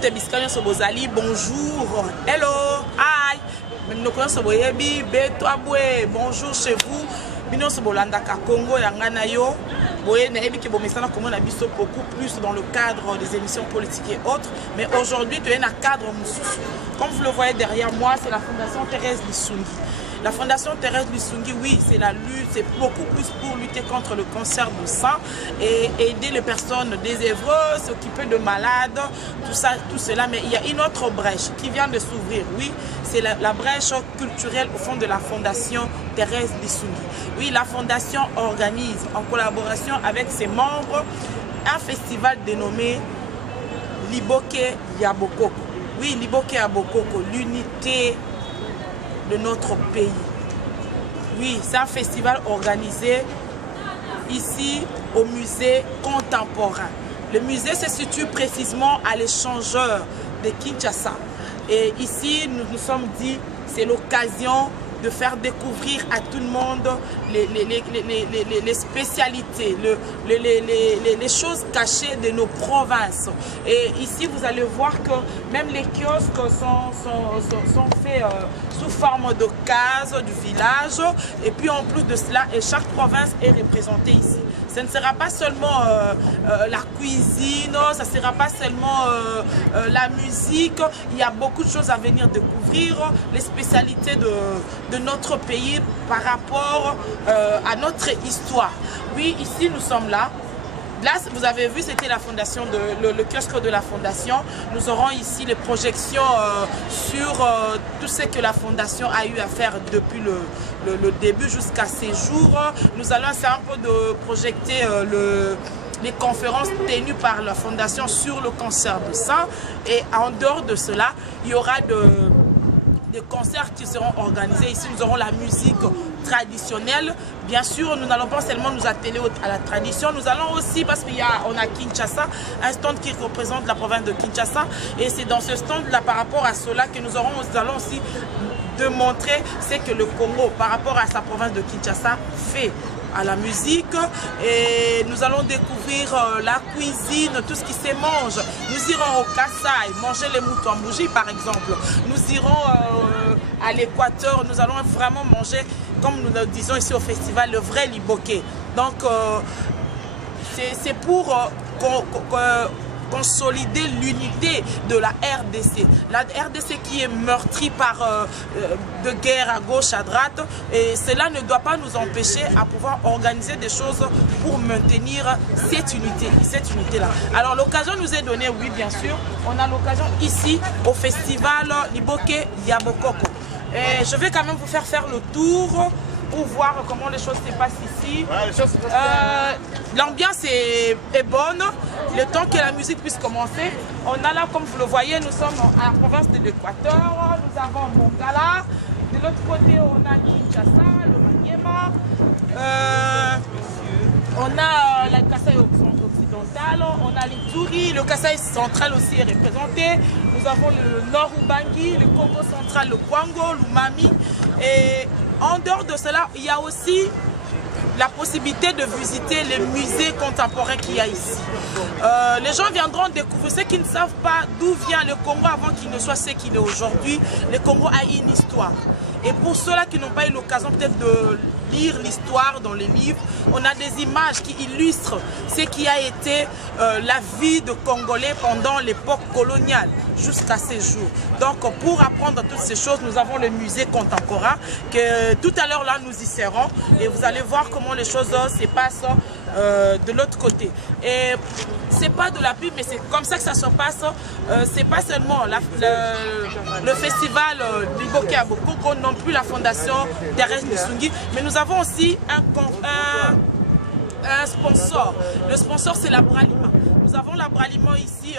côté Biscayen Sobozali, bonjour, hello, hi. Nous Soboyebi, Betouaboué, bonjour chez vous. Bino Sobolandaka Congo, Yanganayo. Boye Naebi qui bomesana comme on a vu beaucoup plus dans le cadre des émissions politiques et autres. Mais aujourd'hui, tu es dans un cadre moussous. Comme vous le voyez derrière moi, c'est la Fondation Thérèse Lissungi. La Fondation Thérèse Lissungi, oui, c'est la lutte, c'est beaucoup plus pour lutter contre le cancer du sang et aider les personnes désœuvreuses, s'occuper de malades, tout ça, tout cela. Mais il y a une autre brèche qui vient de s'ouvrir, oui, c'est la brèche culturelle au fond de la Fondation Thérèse Lissungi. Oui, la Fondation organise en collaboration avec ses membres un festival dénommé Liboke Yabokoko. Oui, Liboke Yabokoko, l'unité de notre pays. Oui, c'est un festival organisé ici au musée contemporain. Le musée se situe précisément à l'échangeur de Kinshasa. Et ici, nous nous sommes dit, c'est l'occasion de faire découvrir à tout le monde les spécialités, les choses cachées de nos provinces. Et ici, vous allez voir que même les kiosques sont faits sous forme de cases du village. Et puis en plus de cela, chaque province est représentée ici. Ce ne sera pas seulement la cuisine, ça ne sera pas seulement la musique. Il y a beaucoup de choses à venir découvrir, les spécialités de notre pays par rapport à notre histoire. Oui, ici nous sommes là. Là, vous avez vu, c'était la fondation, le kiosque de la fondation. Nous aurons ici les projections sur tout ce que la fondation a eu à faire depuis le début jusqu'à ces jours. Nous allons essayer un peu de projeter les conférences tenues par la fondation sur le cancer du sang. Et en dehors de cela, il y aura des concerts qui seront organisés. Ici, nous aurons la musique traditionnelle. Bien sûr, nous n'allons pas seulement nous atteler à la tradition. Nous allons aussi, parce qu'on a Kinshasa, un stand qui représente la province de Kinshasa. Et c'est dans ce stand-là, par rapport à cela, que nous allons aussi démontrer ce que le Congo, par rapport à sa province de Kinshasa, fait à la musique. Et nous allons découvrir la cuisine, tout ce qui se mange. Nous irons au Kassai, manger les moutons en bougie par exemple. Nous irons à l'Équateur, nous allons vraiment manger, comme nous le disons ici au festival, le vrai liboké. Donc c'est pour consolider l'unité de la RDC. La RDC qui est meurtrie par de guerre à gauche, à droite. Et cela ne doit pas nous empêcher à pouvoir organiser des choses pour maintenir cette unité-là. Alors l'occasion nous est donnée, oui bien sûr. On a l'occasion ici au festival Liboke Yabokoko. Et je vais quand même vous faire le tour pour voir comment les choses se passent ici. L'ambiance est bonne, le temps que la musique puisse commencer. On a là, comme vous le voyez, nous sommes à la province de l'Équateur, nous avons Mongala, de l'autre côté on a Kinshasa, le Maniema, on a la Kasaï occidentale, on a l'Ituri, le Kasaï central aussi est représenté, nous avons le Nord Ubangi, le Congo central, le Kwango, l'Umami. Et en dehors de cela, il y a aussi la possibilité de visiter les musées contemporains qu'il y a ici. Les gens viendront découvrir ceux qui ne savent pas d'où vient le Congo avant qu'il ne soit ce qu'il est aujourd'hui. Le Congo a une histoire. Et pour ceux-là qui n'ont pas eu l'occasion peut-être de lire l'histoire dans les livres, on a des images qui illustrent ce qui a été la vie de Congolais pendant l'époque coloniale jusqu'à ces jours. Donc pour apprendre toutes ces choses, nous avons le musée contemporain que tout à l'heure là nous y serons et vous allez voir comment les choses se passent de l'autre côté. Et c'est pas de la pub, mais c'est comme ça que ça se passe. C'est pas seulement le festival Liboke Yabokoko, non plus la fondation Thérèse Lissungi, mais nous avons aussi un sponsor. Le sponsor, c'est la Bralima. Nous avons la Bralima ici.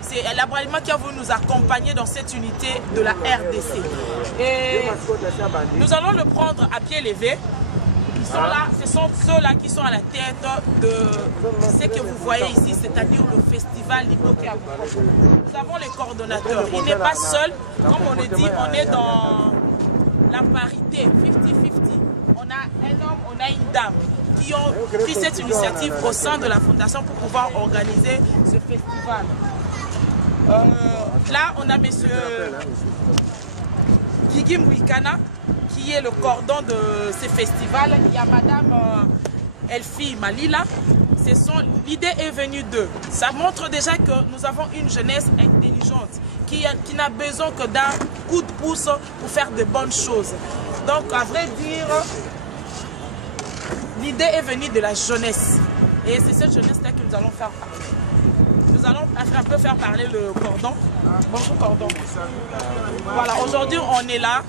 C'est la Bralima qui a voulu nous accompagner dans cette unité de la RDC. Et nous allons le prendre à pied levé. Ce sont ceux-là qui sont à la tête de ce que vous voyez ici, c'est-à-dire le festival Liboke Yabokoko. Nous avons les coordonnateurs. Il n'est pas seul. Comme on le dit, on est dans la parité, 50-50. On a un homme, on a une dame qui ont pris cette initiative au sein de la fondation pour pouvoir organiser ce festival. Là, on a monsieur Guigui Mouikana, qui est le cordon de ces festivals. Il y a madame Elfie Malila. L'idée est venue d'eux. Ça montre déjà que nous avons une jeunesse intelligente qui n'a besoin que d'un coup de pouce pour faire de bonnes choses. Donc, à vrai dire, l'idée est venue de la jeunesse. Et c'est cette jeunesse-là que nous allons faire parler. Nous allons un peu faire parler le cordon. Bonjour cordon. Voilà, aujourd'hui on est là.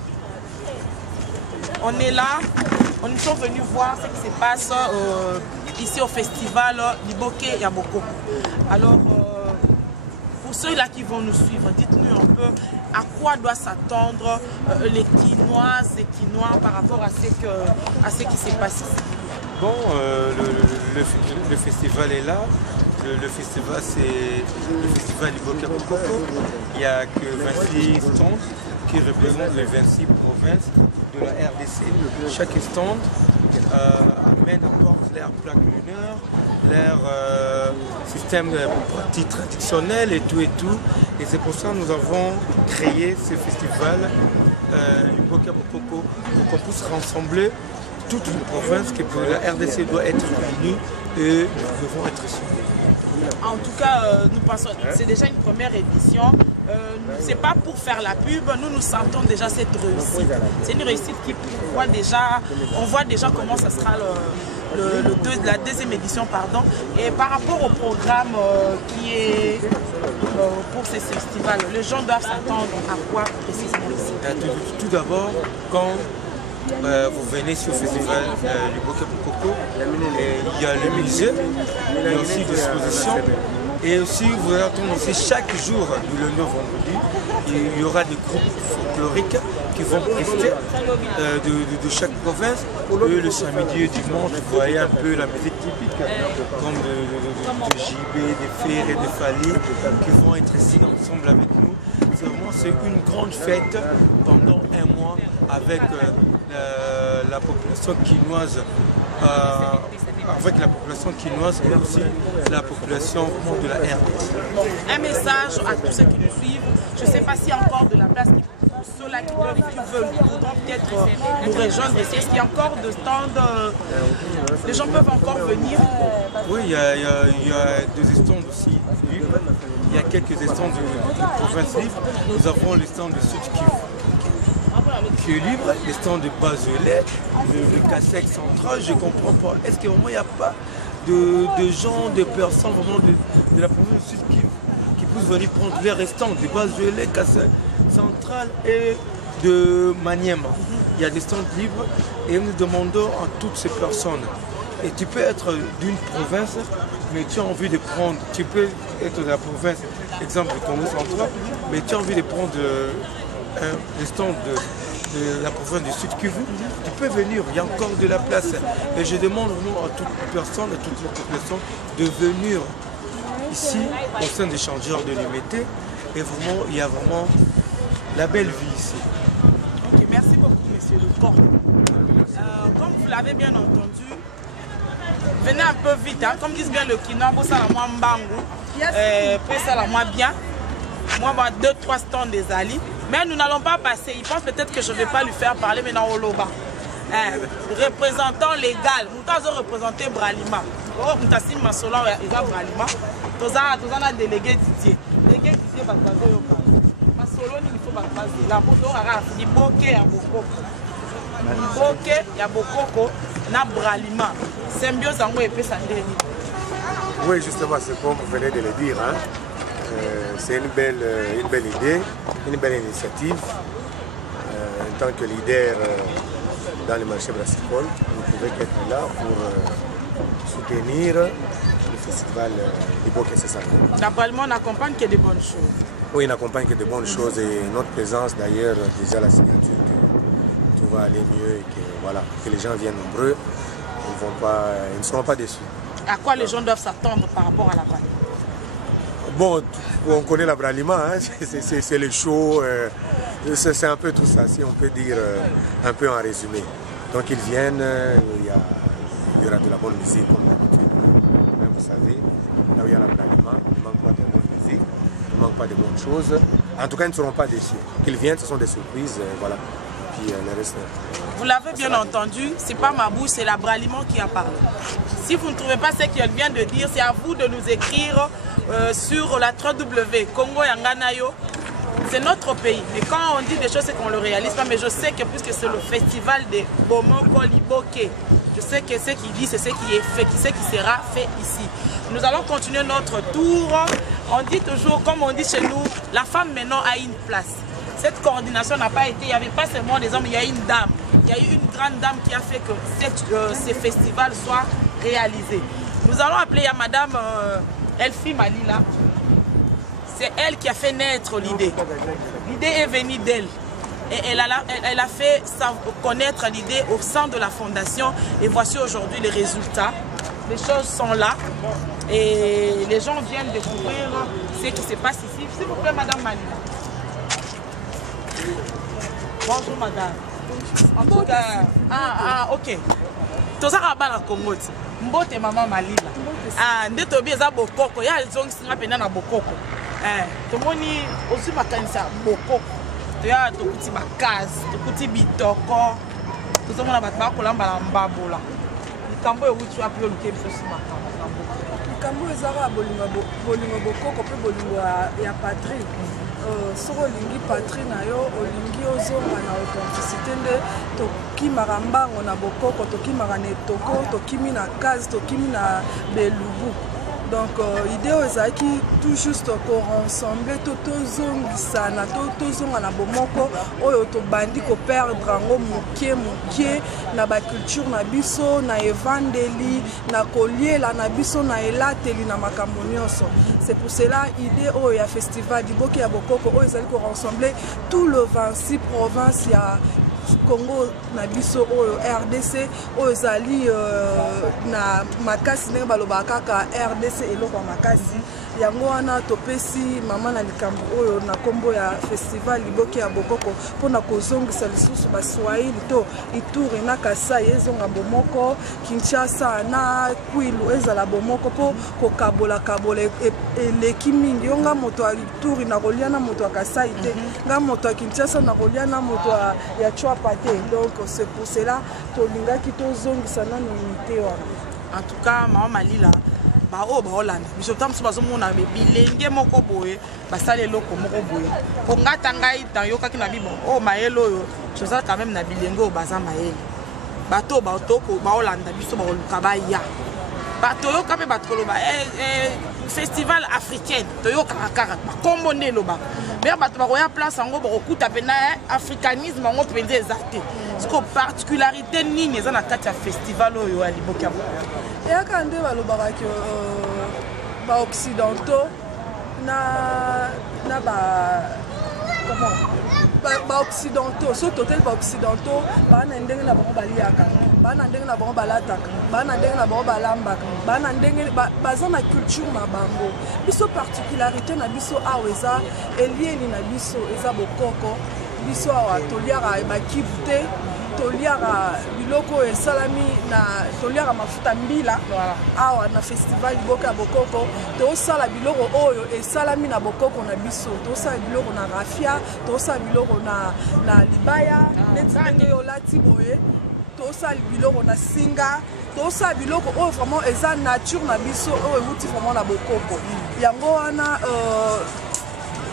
Nous sommes venus voir ce qui se passe ici au festival Liboke Yaboko. Alors, pour ceux-là qui vont nous suivre, dites-nous un peu à quoi doit s'attendre les Quinoises et Quinois par rapport à ce qui se passe ici. Bon, le festival est là. Le festival, c'est le festival Liboke Yaboko. Il n'y a que 26 stands qui représentent les 26 provinces de la RDC. Chaque stand apporte leur plaque lunaire, leur système pratique traditionnel et tout. Et c'est pour ça que nous avons créé ce festival Liboke Yaboko pour qu'on puisse rassembler toute une province que pour la RDC doit être unie et nous devons être soudés. En tout cas, nous pensons que c'est déjà une première édition. C'est pas pour faire la pub, nous sentons déjà cette réussite. C'est une réussite on voit déjà comment ça sera la deuxième édition. Pardon. Et par rapport au programme qui est pour ces festivals, les gens doivent s'attendre à quoi précisément ici? Tout d'abord, quand vous venez sur le festival Liboke Yaboko, il y a le musée, il y a aussi des expositions. Et aussi, vous allez entendre aussi chaque jour, du lundi au vendredi, il y aura des groupes folkloriques qui vont prester de chaque province. Et le samedi et dimanche, vous voyez un peu la musique typique, comme de JB, des Fers et des Fali, qui vont être ici ensemble avec nous. C'est une grande fête pendant un mois avec la population quinoise. Avec la population quinoise et aussi la population de la RDC. Bon, un message à tous ceux qui nous suivent. Je ne sais pas s'il y a encore de la place pour ceux-là qui voudront peut-être nous rejoindre ici. Est-ce qu'il y a encore de stands? Les gens peuvent encore venir? Oui, il y a des stands aussi libres. Il y a quelques stands de province libre. Nous avons les stands de Sud Kivu qui est libre, les stands de Bazelay, le Kassek central, je ne comprends pas. Est-ce qu'il n'y a pas de gens, de personnes vraiment de la province du Sud qui puissent venir prendre les restants de Bazelay, Kassek central et de Maniema? Il y a des stands libres et nous demandons à toutes ces personnes. Et tu peux être d'une province, mais tu as envie de prendre, tu peux être de la province, exemple du Congo central, mais tu as envie de prendre le stand de la province du Sud Kivu, tu peux venir, il y a encore de la place. Et je demande vraiment à toute personne, à toute la population de venir ici au sein des changeurs de l'Imété. Et vraiment, il y a vraiment la belle vie ici. Ok, merci beaucoup, monsieur le corps. Comme vous l'avez bien entendu, venez un peu vite, hein. Comme disent bien le Kinois, ça la moi mbangu, puis ça la moi bien. Moi, 2-3 stands des Ali. Mais nous n'allons pas passer. Il pense peut-être que je ne vais pas lui faire parler maintenant au Loba. Représentant légal. Nous avons représenté Bralima. Nous avons Bralima. Nous avons délégué Didier. Délégué Didier va passer au Bralima. Masolo, il faut passer. La photo a Liboke Yaboko. Liboke Yaboko na Bralima. Symbiose en haut et puis ça dénie. Oui, justement, c'est comme vous venez de le dire. Hein. C'est une belle idée, une belle initiative. En tant que leader dans le marché brassicole, vous pouvez être là pour soutenir le festival Liboke Yaboko. Naturellement, on accompagne que de bonnes choses. Oui, on accompagne que de bonnes choses et notre présence d'ailleurs, déjà la signature que tout va aller mieux et que, voilà, que les gens viennent nombreux, ils ne seront pas déçus. À quoi les gens doivent s'attendre par rapport à la Bralima? Bon, on connaît la Bralima, hein, c'est le show, c'est un peu tout ça, si on peut dire un peu en résumé. Donc ils viennent, il y aura de la bonne musique comme d'habitude. Vous savez, là où il y a la Bralima, il manque pas de bonne musique. manque pas de bonnes choses. En tout cas, ils ne seront pas déçus. Qu'ils viennent, ce sont des surprises, voilà. Puis le reste. Vous l'avez bien entendu, c'est pas ma bouche, c'est la Braliment qui a parlé. Si vous ne trouvez pas ce qu'elle vient de dire, c'est à vous de nous écrire sur la www.Congo Yanganayo. C'est notre pays. Mais quand on dit des choses, c'est qu'on ne le réalise pas. Mais je sais que puisque c'est le festival de Bomoko Liboke, je sais que ce qu'il dit, c'est ce qui est fait, ce qui sera fait ici. Nous allons continuer notre tour. On dit toujours, comme on dit chez nous, la femme maintenant a une place. Cette coordination n'a pas été, il n'y avait pas seulement des hommes, il y a une dame. Il y a eu une grande dame qui a fait que ces festivals soient réalisés. Nous allons appeler à Madame Elfie Malila. C'est elle qui a fait naître l'idée. L'idée est venue d'elle. Et elle a fait connaître l'idée au sein de la fondation. Et voici aujourd'hui les résultats. Les choses sont là. Et les gens viennent découvrir ce qui se passe ici. S'il vous plaît, Madame Malila. Bonjour, Madame. En tout cas, ok. Tout ça, à Congo. Mbote Maman Malila. Nde tobi eza bokoko. Ya zongisinga pena na bokoko. Tomoni aussi makanisa bokoko. Toya tokuti bakazi, tokuti bitoko. Tozomona bato bakolamba na mbabola. Likambo euti wapi oluke biso si makambo. Likambo ezaka bolingo bokoko pe bolingo ya patrie. Soko olingi patrie na yo, olingi ozonga na authenticité nde tokimaka mbango na bokoko, tokimaka na etoko, tokimi na kazi, tokimi na belubu. Donc l'idée ezalaki tout juste korassembler tozongisana tozonga na bomoko oyo tobandi koperdre yango mokie na baculture na biso na evandeli na koliela na biso na elateli na makambo nyonso. C'est pour cela l'idée oyo ya festival Liboke ya bokoko oyo ezali korassembler tout le 26 provinces ya Congo na biso oyo RDC oyo ezali na makasi ndenge balobaka kaka RDC eloko ya makasi yango wana topesi mama na likambo oyo na kombo ya festival Liboke ya bokoko mpona kozongisa lisusu baswahili to Ituri na Kasai ezonga bomoko, Kinshasa na Kwilu ezala bomoko po kokabola eleki mingi yo nga moto ya Ituri na kolia na moto ya Kasai te nga moto ya Kinshasa na kolia na moto ya Chwapa te. Donc c'est pour cela tolingaki tozongisa na unité wana. En tout cas, Maman Malila bao baolanda biso tamso bazomona bilenge moko boye basale loko moko boye po ngata ngai tan yokaki na bibo o mayelo yo choza quand même na bilenge o baza mayele bato baotoko baolanda biso baoluka baya bato yoka pe batoloba festival africain toyoka kaka bakombo nde loba mais bato bakoya place yango bakokuta pena africanisme yango mpenza eza te siko particularité nini eza na kati ya festival oyo ya Liboke ya bokoko eyaka nde balobaka ke baoccidentaux na baoccidentaux so totel baoccidentaux bana ndenge na bango baliaka bana ndenge na bango balataka bana ndenge na bango balambaka bana ndenge baza na culture na bango biso particularité na biso awa eza elieli na biso eza bokoko biso awa toliaka bakivu te toliaka biloko esalami na toliaka mafuta mbila awa na festival Liboke ya bokoko tosala biloko oyo esalami na bokoko na biso tosala biloko na rafia tosala biloko na libaya neti ndenge olati boye tosala biloko na singa tosala biloko oyo vraiment eza nature na biso oyo euti vraiment na bokoko yango wana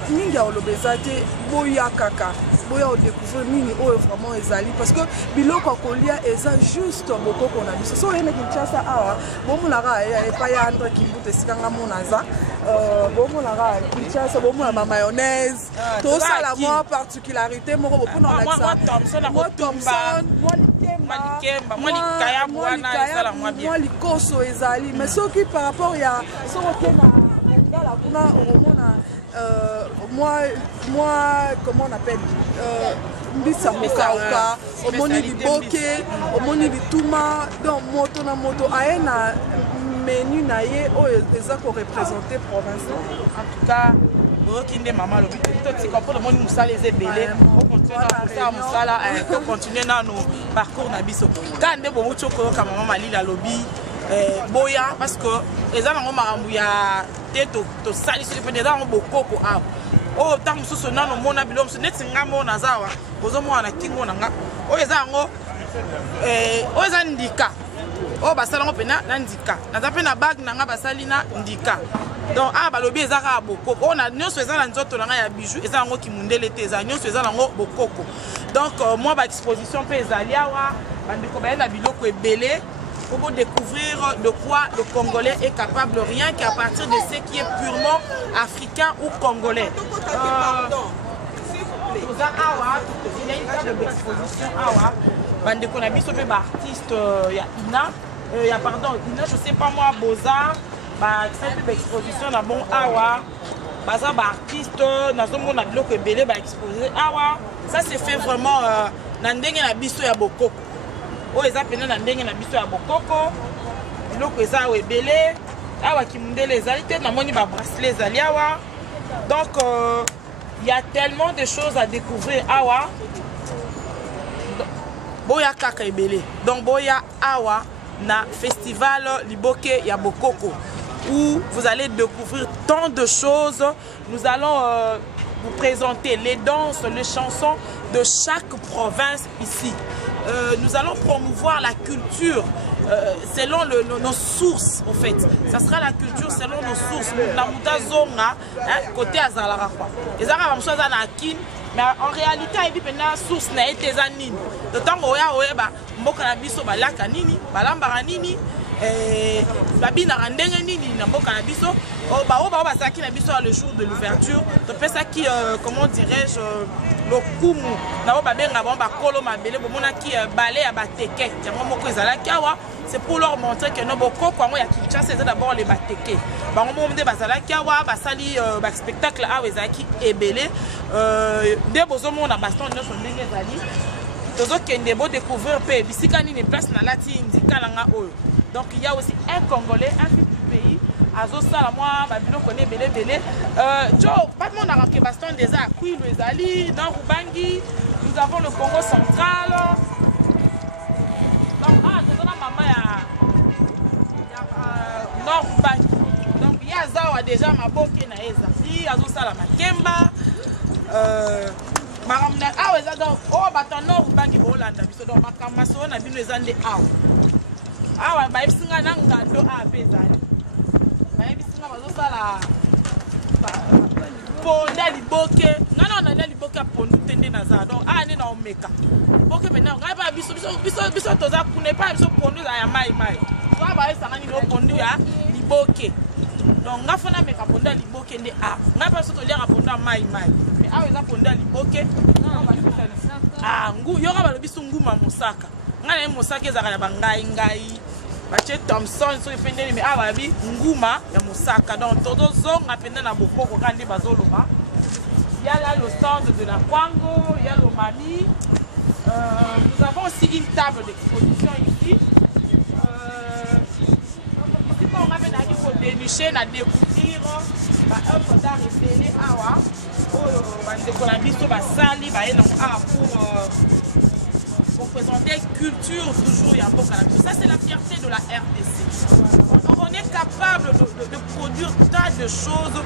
mingi ya oloba eza te boya kaka boya odécouvrir nini oyo vraiment ezali parce que biloko kolia eza juste bokoko na biso so yene Kinshasa awa bomonaka epai ya Andre Kimbuta esika nga mona za bomonaka Kinshasa bomona ba mayonnaise tosala mwa particularité moko mpona olakisa mwa Thompson mwa likoso ezali mais soki par rapport ya soki na ngala kuna omona moi comment on appelle mbisa mokauka omoni liboke omoni lituma donc moto na moto aye na menu na ye oyo eza ko représenter province. En tout cas okinde mama lobi totika pour le monde musala ezebele on continue na nos parcours na biso kande bomo choko ka Maman Malila lobi boya parce que eza nango makambo ya te to sali so pe neza bokoko a o tant mususu nano mona bilo musu neti ngamo na zawa bozo mwana kingo na nga o eza ngo o eza ndika o basala ngo pena na ndika na za pe na bag na nga basali na ndika donc a balobi eza ka bokoko on a nyonso eza na nzoto na nga ya bijou eza ngo kimundele te eza nyonso eza ngo bokoko donc moi ba exposition pe ezali awa bandeko ba na biloko ebele pour découvrir de quoi le Congolais est capable, rien qu'à partir de ce qui est purement africain ou congolais. Il y a une table d'exposition. Bande qu'on a vu sauver artiste, il y a Ina, il y a pardon, Ina, je sais pas moi, Beaux-Arts, cette d'exposition là bon awa, baza artiste, dans un monde de belé exposé awa. Ça c'est fait vraiment dans na biso ya bokoko. O eza pena na ndenge na biso ya bokoko biloko eza ebele awa kimundele ezali te na moni ba bracelet ezali awa donc il y a tellement de choses à découvrir awa boya kaka ebele donc boya awa na festival Liboke ya bokoko où vous allez découvrir tant de choses. Nous allons vous présenter les danses, les chansons de chaque province ici. Nous allons promouvoir la culture selon nos sources en fait. Ça sera la culture selon nos sources. La muta zonga côté azalara quoi. Les arabes sont à Nakin, mais en réalité il y a une source na été zanine. De temps oya ba mboka na biso balaka nini, balambara nini. Babi na randenge nini na mboka na biso ba saki na biso le jour de l'ouverture to pesa qui comment dirais-je le kumu na ba benga ba kolo mabele bomona ki balé ya bateke yango moko ezala kawa c'est pour leur montrer que no boko kwa mo ya Kinshasa c'est d'abord les bateke bango mo mde bazala kawa basali ba spectacle awa ezaki ebele de bozo mona baston no so ndenge ezali tozo kende bo découvrir pe bisika nini place na lati indika nanga oyo. Donc il y a aussi un Congolais, un fils du pays, Azo Salamwa, Babino connaît Belé Belé. Joe, pas de monde a ranké baston des Akui, les Ali, dans Rubangi. Nous avons le Congo central. Donc, c'est dans maman, il y a Nord Rubangi. Donc il y a Zawa déjà, ma boke na Eza. Azo Salama Kemba. Maramna, ah, donc, oh, batan Nord Rubangi, Bolanda. Donc, ma kamaso, na bino ezande ah. Awa ba ibisinga nanga do apezali ba ibisinga bazosala ponda Liboke ngana na Liboke pondu tende na za donc ani na omeka Liboke bena ngai ba biso toza kune pa biso pondu ya mai so ba esanga ni no pondu ya Liboke donc ngafona meka ponda Liboke nde a ngai pa so to lia ponda mai mais awa eza ponda Liboke ngu yoka ba biso nguma Mosaka ngana Mosaka ezaka ya bangai Bache Thompson so ifendeli me ababi nguma ya Mosaka donc todo zonga penda na bokoko kandi bazoloba. Il y a là le stand de la Kwango, il y a le Mami. Nous avons aussi une table d'exposition ici. Si on avait d'aller pour dénicher, à découvrir œuvre d'art révélée awa. Bandeko na biso basali ba ena pour présenter culture toujours et un peu canapé. Ça c'est la fierté de la RDC. On est capable de produire tas de choses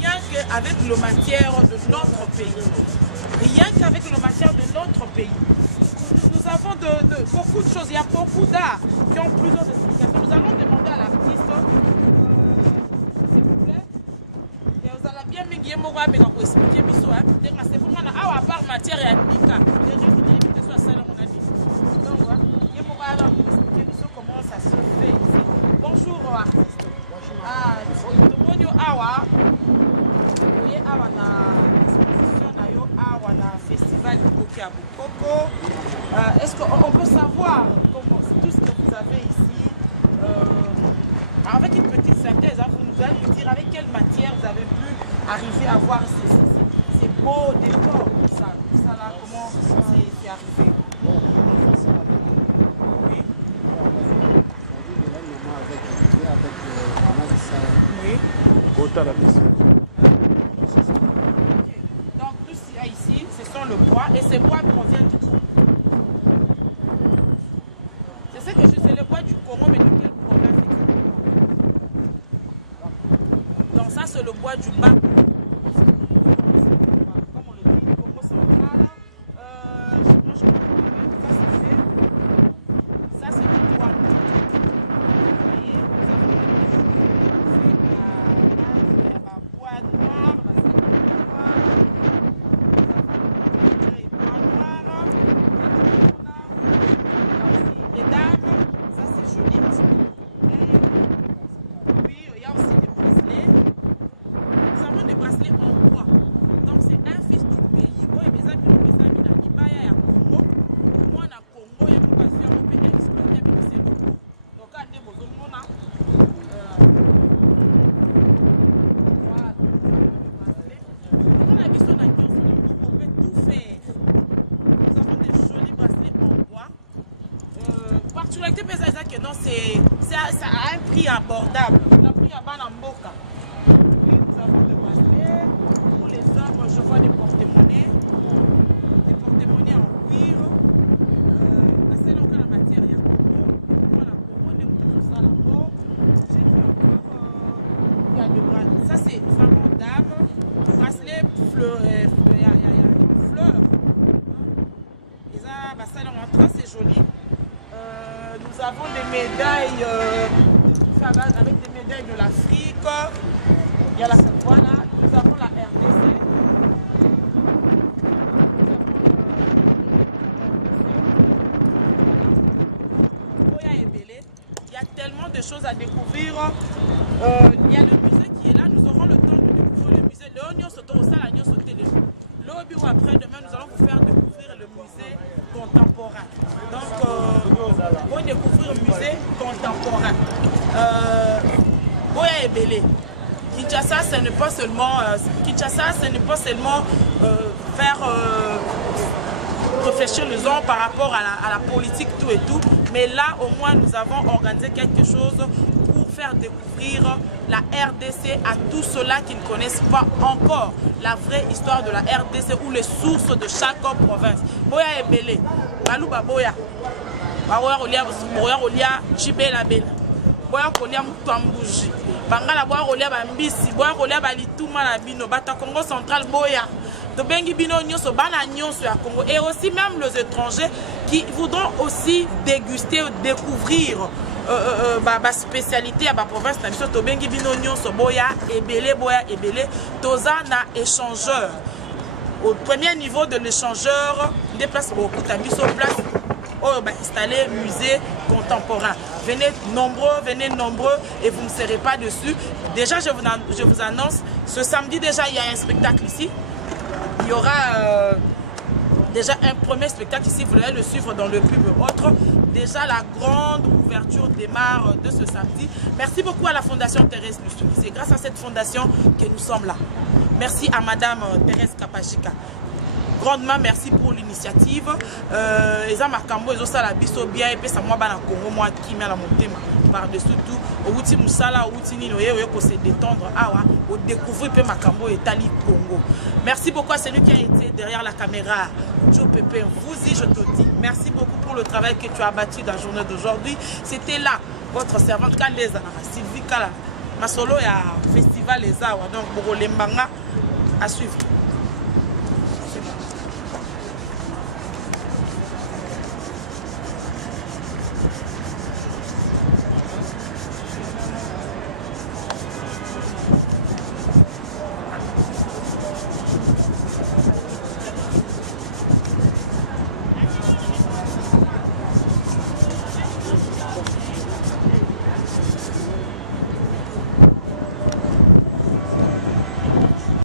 rien qu'avec le matière de notre pays. Rien qu'avec le matière de notre pays. Nous avons beaucoup de choses. Il y a beaucoup d'arts qui ont plusieurs explications. Nous allons demander à l'artiste, s'il vous plaît, et vous allez bien m'expliquer c'est pour moi à part matière et nika. Comment ça se fait ici. Bonjour artiste. Bonjour. Awa. Vous voyez awa na exposition na yo awa na festival Liboke à Bokoko. Est-ce qu'on peut savoir comment tout ce que vous avez ici avec une petite synthèse, vous nous allez nous dire avec quelle matière vous avez pu arriver à voir ces beaux décors, tout ça là, comment c'est arrivé? Oui. Donc tout ce qu'il y a ici, ce sont le bois et ces bois proviennent du Congo. C'est ce que je sais, le bois du Congo, mais de quelle province exactement? le bois du Bas. Comme on le dit, Congo central. Ça c'est du bois. Vous voyez, bois noir, les dames, ça c'est joli. Puis il y a aussi des bracelets. Nous avons des bracelets en bois. Donc c'est un fils du pays. Moi, il y a des amis qui ont mis Ibaya à Congo. Moi, na Congo, il y a une passion qui peut exploiter avec ces locaux. Donc, quand on est besoin, on a. Voilà. On a vu son avion, on peut tout faire. Nous avons des jolis bracelets en bois. Particularité que non, c'est à un prix abordable. Le prix à Banamboka. Oui, nous avons des bracelets. Pour les hommes, je vois des porte-monnaies. Des porte-monnaies en cuir. C'est donc la matière, il y a Congo. Voilà, Congo, on est tout ça là-bas. J'ai vu encore. Il y a des bracelets. Ça, c'est vraiment dame. Bracelet fleurs. Il y a fleurs. Et ça, ça, c'est joli. Nous avons des médailles avec des médailles de l'Afrique. Il y a la voilà, nous avons la RDC. Il y a tellement de choses à découvrir. Il y a le musée qui est là. Nous aurons le temps de découvrir le musée. Le Onyo Sotorosa, l'Agnon Sotélé. Lobby ou après-demain, nous allons vous faire découvrir le musée contemporain. Donc, pour découvrir le musée contemporain. Boya Ebele. Kinshasa, ce n'est pas seulement, faire réfléchir les gens par rapport à la politique, tout et tout. Mais là, au moins, nous avons organisé quelque chose pour faire découvrir la RDC à tous ceux-là qui ne connaissent pas encore la vraie histoire de la RDC ou les sources de chaque province. Boya Ebele, Balouba Boya, Boya Olia, Chibela Bela, Boya Kolia Mutambouji, Bangala Boya Olia Bambisi, Boya Olia Balituma Labino, Bata Congo central Boya. Et aussi même les étrangers qui voudront aussi déguster, découvrir ma spécialité à ma province. Échangeur. Au premier niveau de l'échangeur, des places beaucoup installer musée contemporain. Venez nombreux et vous ne serez pas dessus. Déjà, je vous annonce, ce samedi déjà, il y a un spectacle ici. Il y aura déjà un premier spectacle ici, vous allez le suivre dans le pub autre. Déjà la grande ouverture démarre de ce samedi. Merci beaucoup à la Fondation Thérèse Lustu. C'est grâce à cette fondation que nous sommes là. Merci à Madame Thérèse Kapachika. Grandement merci pour l'initiative. Eza makambo ezo sala biso bien et puis ça moi bana Congo moi qui met la motema par-dessus tout. Outi musala outi nino yeyo ko se détendre awa au découvrir pe makambo etali Congo. Merci beaucoup à celui qui a été derrière la caméra. Joe Pépé, vous y je te dis merci beaucoup pour le travail que tu as bâti dans la journée d'aujourd'hui. C'était là votre servante Kandeza Sylvie Kala. Ma solo ya festival les awa donc pour lembanga à suivre.